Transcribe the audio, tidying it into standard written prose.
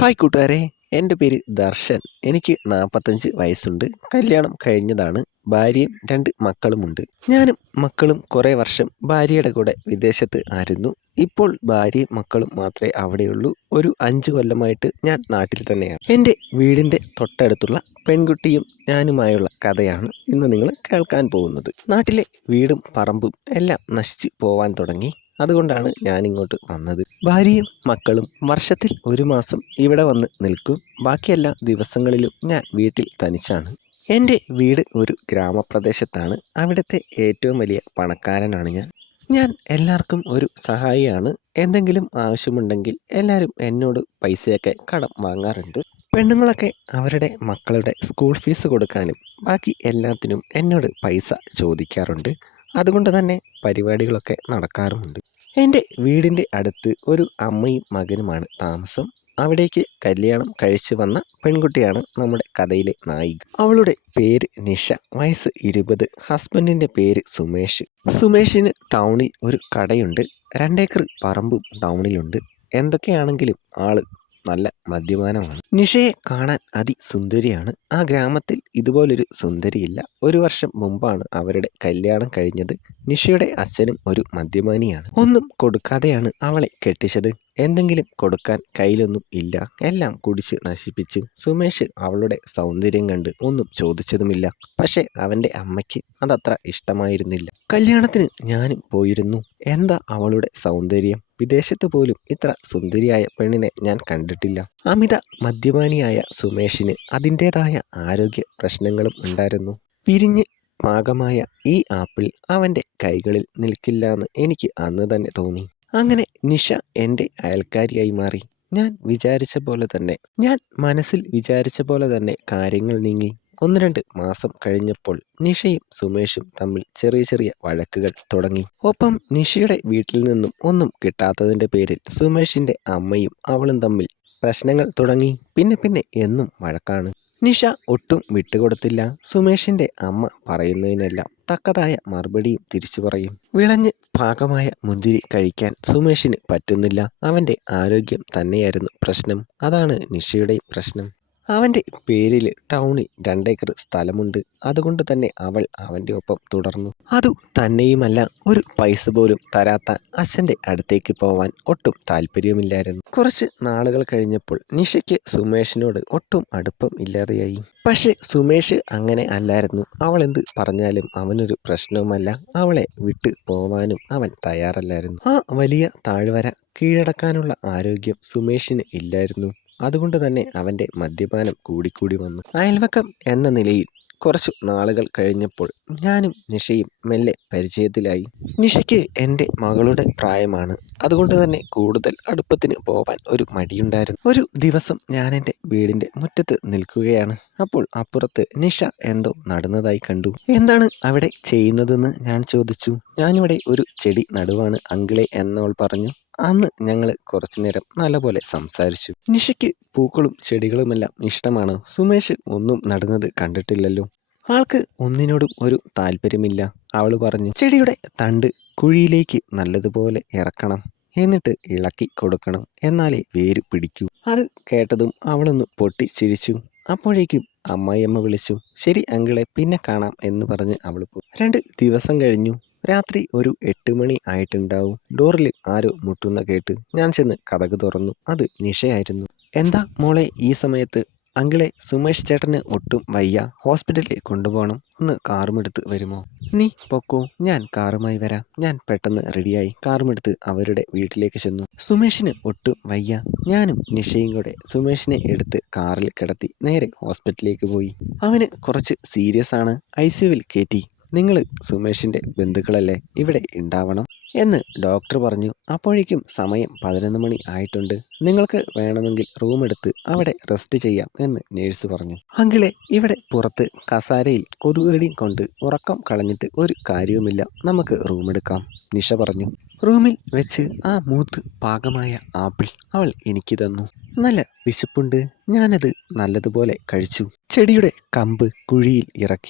Hi കൂട്ടുകാരെ, എൻ്റെ പേര് ദർശൻ. എനിക്ക് 45 വയസ്സുണ്ട്. കല്യാണം കഴിഞ്ഞതാണ്. ഭാര്യയും 2 മക്കളുമുണ്ട്. ഞാനും മക്കളും കുറേ വർഷം ഭാര്യയുടെ കൂടെ വിദേശത്ത് ആയിരുന്നു. ഇപ്പോൾ ഭാര്യയും മക്കളും മാത്രമേ അവിടെയുള്ളൂ. ഒരു 5 കൊല്ലമായിട്ട് ഞാൻ നാട്ടിൽ തന്നെയാണ്. എൻ്റെ വീടിൻ്റെ തൊട്ടടുത്തുള്ള പെൺകുട്ടിയും ഞാനുമായുള്ള കഥയാണ് ഇന്ന് നിങ്ങൾ കേൾക്കാൻ പോകുന്നത്. നാട്ടിലെ വീടും പറമ്പും എല്ലാം നശിച്ച് പോവാൻ തുടങ്ങി. അതുകൊണ്ടാണ് ഞാനിങ്ങോട്ട് വന്നത്. ഭാര്യയും മക്കളും വർഷത്തിൽ 1 മാസം ഇവിടെ വന്ന് നിൽക്കും. ബാക്കിയെല്ലാ ദിവസങ്ങളിലും ഞാൻ വീട്ടിൽ തനിച്ചാണ്. എൻ്റെ വീട് ഒരു ഗ്രാമപ്രദേശത്താണ്. അവിടുത്തെ ഏറ്റവും വലിയ പണക്കാരനാണ് ഞാൻ. ഞാൻ എല്ലാവർക്കും ഒരു സഹായിയാണ്. എന്തെങ്കിലും ആവശ്യമുണ്ടെങ്കിൽ എല്ലാവരും എന്നോട് പൈസയൊക്കെ കടം വാങ്ങാറുണ്ട്. പെണ്ണുങ്ങളൊക്കെ അവരുടെ മക്കളുടെ സ്കൂൾ ഫീസ് കൊടുക്കാനും ബാക്കി എല്ലാത്തിനും എന്നോട് പൈസ ചോദിക്കാറുണ്ട്. അതുകൊണ്ട് തന്നെ പരിപാടികളൊക്കെ നടക്കാറുമുണ്ട്. എൻ്റെ വീടിൻ്റെ അടുത്ത് ഒരു അമ്മയും മകനുമാണ് താമസം. അവിടേക്ക് കല്യാണം കഴിച്ചു വന്ന പെൺകുട്ടിയാണ് നമ്മുടെ കഥയിലെ നായിക. അവളുടെ പേര് നിഷ. വയസ്സ് 20. ഹസ്ബൻഡിൻ്റെ പേര് സുമേഷ്. സുമേഷിന് ടൗണിൽ ഒരു കടയുണ്ട്. 2 ഏക്കർ പറമ്പും ടൗണിലുണ്ട്. എന്തൊക്കെയാണെങ്കിലും ആള് നല്ല മദ്യപാനമാണ്. നിഷയെ കാണാൻ അതിസുന്ദരിയാണ്. ആ ഗ്രാമത്തിൽ ഇതുപോലൊരു സുന്ദരിയില്ല. 1 വർഷം മുമ്പാണ് അവരുടെ കല്യാണം കഴിഞ്ഞത്. നിഷയുടെ അച്ഛനും ഒരു മദ്യപാനിയാണ്. ഒന്നും കൊടുക്കാതെയാണ് അവളെ കെട്ടിച്ചത്. എന്തെങ്കിലും കൊടുക്കാൻ കയ്യിലൊന്നും ഇല്ല. എല്ലാം കുടിച്ച് നശിപ്പിച്ചു. സുമേഷ് അവളുടെ സൗന്ദര്യം കണ്ട് ഒന്നും ചോദിച്ചതുമില്ല. പക്ഷെ അവൻ്റെ അമ്മയ്ക്ക് അതത്ര ഇഷ്ടമായിരുന്നില്ല. കല്യാണത്തിന് ഞാനും പോയിരുന്നു. എന്താ അവളുടെ സൗന്ദര്യം! വിദേശത്ത് പോലും ഇത്ര സുന്ദരിയായ പെണ്ണിനെ ഞാൻ കണ്ടിട്ടില്ല. അമിത മദ്യപാനിയായ സുമേഷിന് അതിൻ്റെതായ ആരോഗ്യ പ്രശ്നങ്ങളും ഉണ്ടായിരുന്നു. വിരിഞ്ഞ് പാകമായ ഈ ആപ്പിൾ അവൻ്റെ കൈകളിൽ നിൽക്കില്ലാന്ന് എനിക്ക് അന്ന് തന്നെ തോന്നി. അങ്ങനെ നിഷ എൻ്റെ അയൽക്കാരിയായി മാറി. ഞാൻ മനസ്സിൽ വിചാരിച്ച പോലെ തന്നെ കാര്യങ്ങൾ നീങ്ങി. 1-2 മാസം കഴിഞ്ഞപ്പോൾ നിഷയും സുമേഷും തമ്മിൽ ചെറിയ ചെറിയ വഴക്കുകൾ തുടങ്ങി. ഒപ്പം നിഷയുടെ വീട്ടിൽ നിന്നും ഒന്നും കിട്ടാത്തതിൻ്റെ പേരിൽ സുമേഷിൻ്റെ അമ്മയും അവളും തമ്മിൽ പ്രശ്നങ്ങൾ തുടങ്ങി. പിന്നെ എന്നും വഴക്കാണ്. നിഷ ഒട്ടും വിട്ടുകൊടുത്തില്ല. സുമേഷിൻ്റെ അമ്മ പറയുന്നതിനെല്ലാം തക്കതായ മറുപടിയും തിരിച്ചു പറയും. വിളഞ്ഞ് പാകമായ മുന്തിരി കഴിക്കാൻ സുമേഷിന് പറ്റുന്നില്ല. അവൻ്റെ ആരോഗ്യം തന്നെയായിരുന്നു പ്രശ്നം. അതാണ് നിഷയുടെയും പ്രശ്നം. അവൻ്റെ പേരിൽ ടൗണിൽ 2 ഏക്കർ സ്ഥലമുണ്ട്. അതുകൊണ്ട് തന്നെ അവൾ അവൻ്റെ ഒപ്പം തുടർന്നു. അതു തന്നെയുമല്ല, ഒരു പൈസ പോലും തരാത്ത അച്ഛൻ്റെ അടുത്തേക്ക് പോവാൻ ഒട്ടും താല്പര്യമില്ലായിരുന്നു. കുറച്ച് നാളുകൾ കഴിഞ്ഞപ്പോൾ നിഷയ്ക്ക് സുമേഷിനോട് ഒട്ടും അടുപ്പം ഇല്ലാതെയായി. പക്ഷെ സുമേഷ് അങ്ങനെ അല്ലായിരുന്നു. അവൾ എന്ത് പറഞ്ഞാലും അവനൊരു പ്രശ്നവുമല്ല. അവളെ വിട്ട് പോവാനും അവൻ തയ്യാറല്ലായിരുന്നു. ആ വലിയ താഴ്വര കീഴടക്കാനുള്ള ആരോഗ്യം സുമേഷിന് ഇല്ലായിരുന്നു. അതുകൊണ്ട് തന്നെ അവൻ്റെ മദ്യപാനം കൂടിക്കൂടി വന്നു. അയൽവക്കം എന്ന നിലയിൽ കുറച്ചു നാളുകൾ കഴിഞ്ഞപ്പോൾ ഞാനും നിഷയും മെല്ലെ പരിചയത്തിലായി. നിഷയ്ക്ക് എൻ്റെ മകളുടെ പ്രായമാണ്. അതുകൊണ്ട് തന്നെ കൂടുതൽ അടുപ്പത്തിന് പോവാൻ ഒരു മടിയുണ്ടായിരുന്നു. ഒരു ദിവസം ഞാൻ എൻ്റെ വീടിൻ്റെ മുറ്റത്ത് നിൽക്കുകയാണ്. അപ്പോൾ അപ്പുറത്ത് നിഷ എന്തോ നടുന്നതായി കണ്ടു. എന്താണ് അവിടെ ചെയ്യുന്നതെന്ന് ഞാൻ ചോദിച്ചു. ഞാനിവിടെ ഒരു ചെടി നടുവാണ് അങ്കിളെ എന്നവൾ പറഞ്ഞു. അന്ന് ഞങ്ങൾ കുറച്ചു നേരം നല്ലപോലെ സംസാരിച്ചു. നിഷയ്ക്ക് പൂക്കളും ചെടികളുമെല്ലാം ഇഷ്ടമാണ്. സുമേഷ് ഒന്നും നടുന്നത് കണ്ടിട്ടില്ലല്ലോ. ആൾക്ക് ഒന്നിനോടും ഒരു താല്പര്യമില്ല. അവൾ പറഞ്ഞു, ചെടിയുടെ തണ്ട് കുഴിയിലേക്ക് നല്ലതുപോലെ ഇറക്കണം, എന്നിട്ട് ഇളക്കി കൊടുക്കണം, എന്നാലേ വേര് പിടിക്കൂ. അത് കേട്ടതും അവളൊന്ന് പൊട്ടിച്ചിരിച്ചു. അപ്പോഴേക്കും അമ്മായിയമ്മ വിളിച്ചു. ശരി അങ്കിളെ, പിന്നെ കാണാം എന്ന് പറഞ്ഞ് അവൾ പോയി. 2 ദിവസം കഴിഞ്ഞു. രാത്രി ഒരു 8 മണി ആയിട്ടുണ്ടാവും. ഡോറിൽ ആരോ മുട്ടുന്ന കേട്ട് ഞാൻ ചെന്ന് കതക് തുറന്നു. അത് നിഷയായിരുന്നു. എന്താ മോളെ ഈ സമയത്ത്? അങ്കിളെ, സുമേഷ് ചേട്ടന് ഒട്ടും വയ്യ, ഹോസ്പിറ്റലിൽ കൊണ്ടുപോകണം, ഒന്ന് കാറുമെടുത്ത് വരുമോ? നീ പൊക്കോ, ഞാൻ കാറുമായി വരാം. ഞാൻ പെട്ടെന്ന് റെഡിയായി കാറുമെടുത്ത് അവരുടെ വീട്ടിലേക്ക് ചെന്നു. സുമേഷിന് ഒട്ടും വയ്യ. ഞാനും നിഷയും കൂടെ സുമേഷിനെ എടുത്ത് കാറിൽ കിടത്തി നേരെ ഹോസ്പിറ്റലിലേക്ക് പോയി. അവന് കുറച്ച് സീരിയസ് ആണ്. ICUവിൽ കയറ്റി. നിങ്ങൾ സുമേഷിൻ്റെ ബന്ധുക്കളല്ലേ, ഇവിടെ ഉണ്ടാവണം എന്ന് ഡോക്ടർ പറഞ്ഞു. അപ്പോഴേക്കും സമയം 11 മണി ആയിട്ടുണ്ട്. നിങ്ങൾക്ക് വേണമെങ്കിൽ റൂം എടുത്ത് അവിടെ റെസ്റ്റ് ചെയ്യാം എന്ന് നേഴ്സ് പറഞ്ഞു. അങ്കിളെ, ഇവിടെ പുറത്ത് കസാരയിൽ കൊതുകുകടിയും കൊണ്ട് ഉറക്കം കളഞ്ഞിട്ട് ഒരു കാര്യവുമില്ല. നമുക്ക് റൂം എടുക്കാം, നിഷ പറഞ്ഞു. റൂമിൽ വെച്ച് ആ മൂത്ത് പാകമായ ആപ്പിൾ അവൾ എനിക്ക് തന്നു. നല്ല വിശപ്പുണ്ട്. ഞാനത് നല്ലതുപോലെ കഴിച്ചു. ചെടിയുടെ കമ്പ് കുഴിയിൽ ഇറക്കി